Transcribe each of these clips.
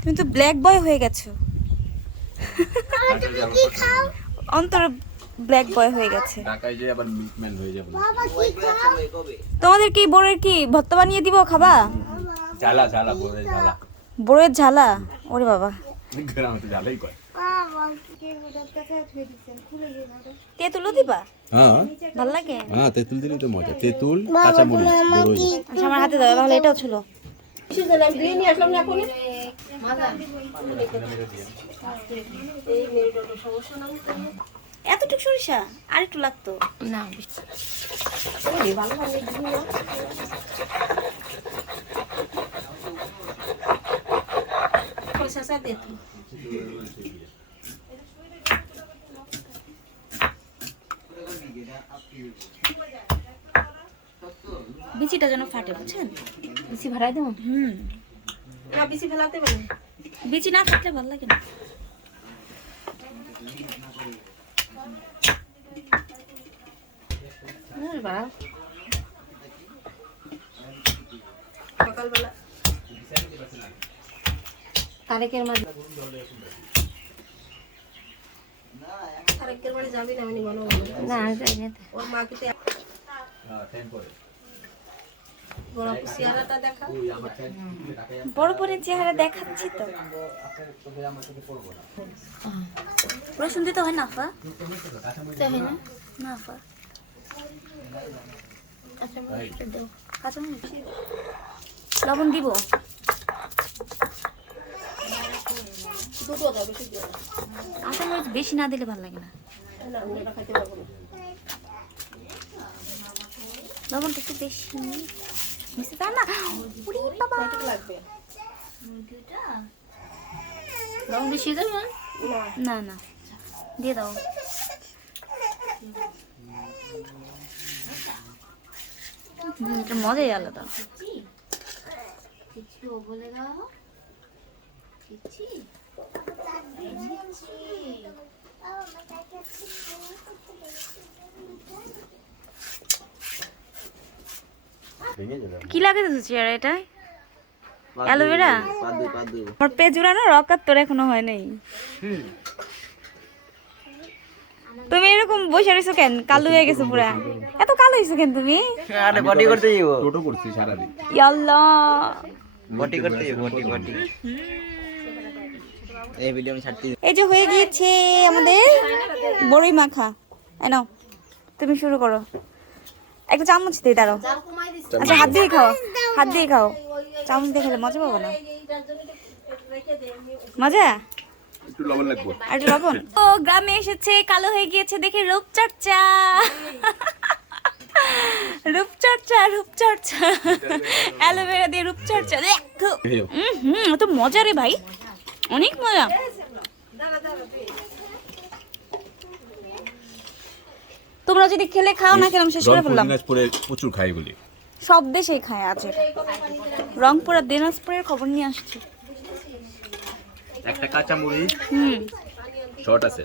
তুমি তো ব্ল্যাক বয় হয়ে গেছো। অন্তর ব্ল্যাক বয় হয়ে গেছে। ঢাকায় যে আবার মিটম্যান হয়ে যাবে। তোমাদের কি বড়ের কি ভর্তা বানিয়ে দিব, খাবা? ঝালা ঝালা বড়ের ঝালা। বড়ের ঝালা? ওরে বাবা, গ্রামে তো ঝালাই কয়। তেঁতুলও দিবা? হ্যাঁ ভাল লাগে? হ্যাঁ, তেঁতুল দিলে তো মজা। তেঁতুল, কাঁচামরিচ, বড়ই। আচ্ছা আমার হাতে দাও, তাহলে এটাও ছিল। এতটুকু সরিষা আর একটু লাগতো না। বিচিটা যেন ফাটে, বুঝছেন? বিচি ভরাই দেবো। না, বিচি ফেলাতে পারি। বিচি না ফাটলে ভালো লাগে না। সকালবেলা তারেকের মাঝে তারেকের বাড়ি যাবি না? আমি বলো না, ওর মা কিতে বড় পরে চেহারা দেখাচ্ছি তো। রসুন দিতে হয় না আপা? না আপা, লবণ দিব? কাঁচামরিচ বেশি না দিলে ভালো লাগে না। লবণটা একটু বেশি মিশে তা না। লবণ বেশি দেবে না? না দিয়ে দাও। এটা মজাই আলাদা। কি লাগে চেয়ার এটা? অ্যালোভেরা? আমার পে জুড়ানো রকাত তোর এখনো হয় নাই। তুমি এরকম বসে রইছো কেন? কালো হয়ে গেছো পুরা। এত কালো হইছো কেন তুমি? আরে বডি করতে যাবো। টোটো করছি সারা দিন। ইয়াল্লাহ, বডি করতে যাবো, বডি। এই ভিডিও আমি ছাড়তে। এই যে হয়ে গিয়েছে আমাদের বড়ই মাখা। এই নাও, তুমি শুরু করো। একটা চামচ দিয়ে দাঁড়াও। আচ্ছা হাত দিয়ে খাও, হাত দিয়ে খাও। চামচ দিয়ে খেলে মজা পাবো না। মজা? একটু লবণ লাগবে। আর একটু লবণ। ও গ্রামে এসেছে, কালো হয়ে গিয়েছে দেখে রূপচর্চা। রূপচর্চা, রূপচর্চা, অ্যালোভেরা দিয়ে রূপচর্চা। দেখো তো মজা রে ভাই, অনেক মজা। তোমরা যদি খেলে খাও না, কেন শেষ করে ফেললাম। দিনাজপুরে প্রচুর খাই বলি। সব দেশেই খায় আছে। রংপুর আর দিনাজপুরের খবর নিয়ে আসছি। একটা কাঁচামরিচ শর্ট আছে।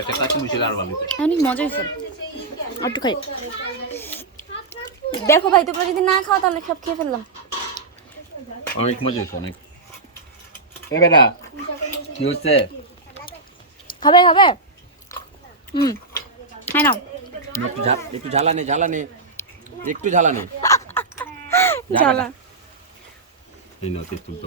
একটা কাঁচামরিচ আর ভালো। অনেক মজা হয়েছে। আর একটু খাই। দেখো ভাই, তোমরা যদি না খাও তাহলে সব খেয়ে ফেললাম। অনেক মজা হয়েছে, অনেক। এ বেটা কি হচ্ছে? খাবে খাবে? হ্যাঁ নাও। একটু জ্বালানি জ্বালানি, একটু জ্বালানি। জ্বালা। এই নাও তেঁতুল তোমার।